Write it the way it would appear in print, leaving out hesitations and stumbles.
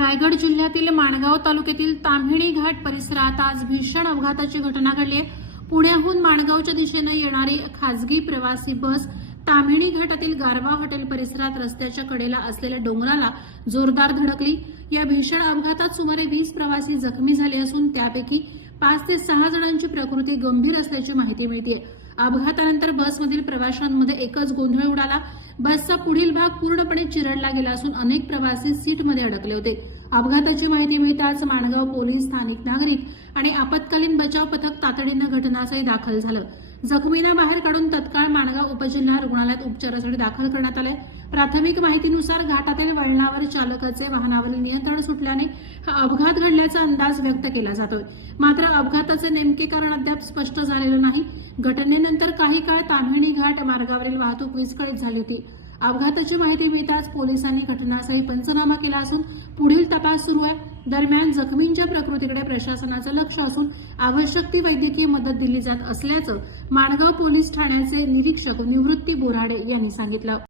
रायगड जिल्ह्यातील माणगाव तालुक्यातील ताम्हिणी घाट परिसरात आज भीषण अपघाताची घटना घडली आहे। पुण्याहून माणगावच्या दिशेने येणारी खासगी प्रवासी बस ताम्हिणी घाटातील गारवा हॉटेल परिसरात रस्त्याच्या कडेला असलेल्या डोंगराला जोरदार धडकली। या भीषण अपघातात सुमारे 20 प्रवासी जखमी झाले असून त्यापैकी 5 ते 6 जणांची प्रकृती गंभीर असल्याची माहिती मिळते। अपघातानंतर बसमधील प्रवाशांमध्ये एकच गोंधळ उडाला। बसचा पुढील भाग पूर्णपणे चिरडला गेला असून अनेक प्रवासी सीटमध्ये अडकले होते। अपघाताची माहिती मिळताच माणगाव पोलीस, स्थानिक नागरिक आणि आपत्कालीन बचाव पथक तातडीनं घटनास्थळी दाखल झालं। जखमींना बाहेर काढून तत्काळ माणगाव उपजिल्हा रुग्णालयात उपचारासाठी दाखल करण्यात आले। प्राथमिक माहितीनुसार घाटातील वळणावर चालकाचे वाहनावरील नियंत्रण सुटल्याने हा अपघात घडल्याचा अंदाज व्यक्त केला जातोय। मात्र अपघाताचे नेमके कारण अद्याप स्पष्ट झालेलं नाही। घटनेनंतर काही काळ ताम्हिणी घाट मार्गावरील वाहतूक विस्कळीत झाली होती। अपघाताची माहिती मिळताच पोलिसांनी घटनास्थळी पंचनामा केला असून पुढील तपास सुरू आहे। दरम्यान जखमींच्या प्रकृतीकडे प्रशासनाचं लक्ष असून आवश्यक ती वैद्यकीय मदत दिली जात असल्याचं माणगाव पोलीस ठाण्याचे निरीक्षक निवृत्ती बोराडे यांनी सांगितलं।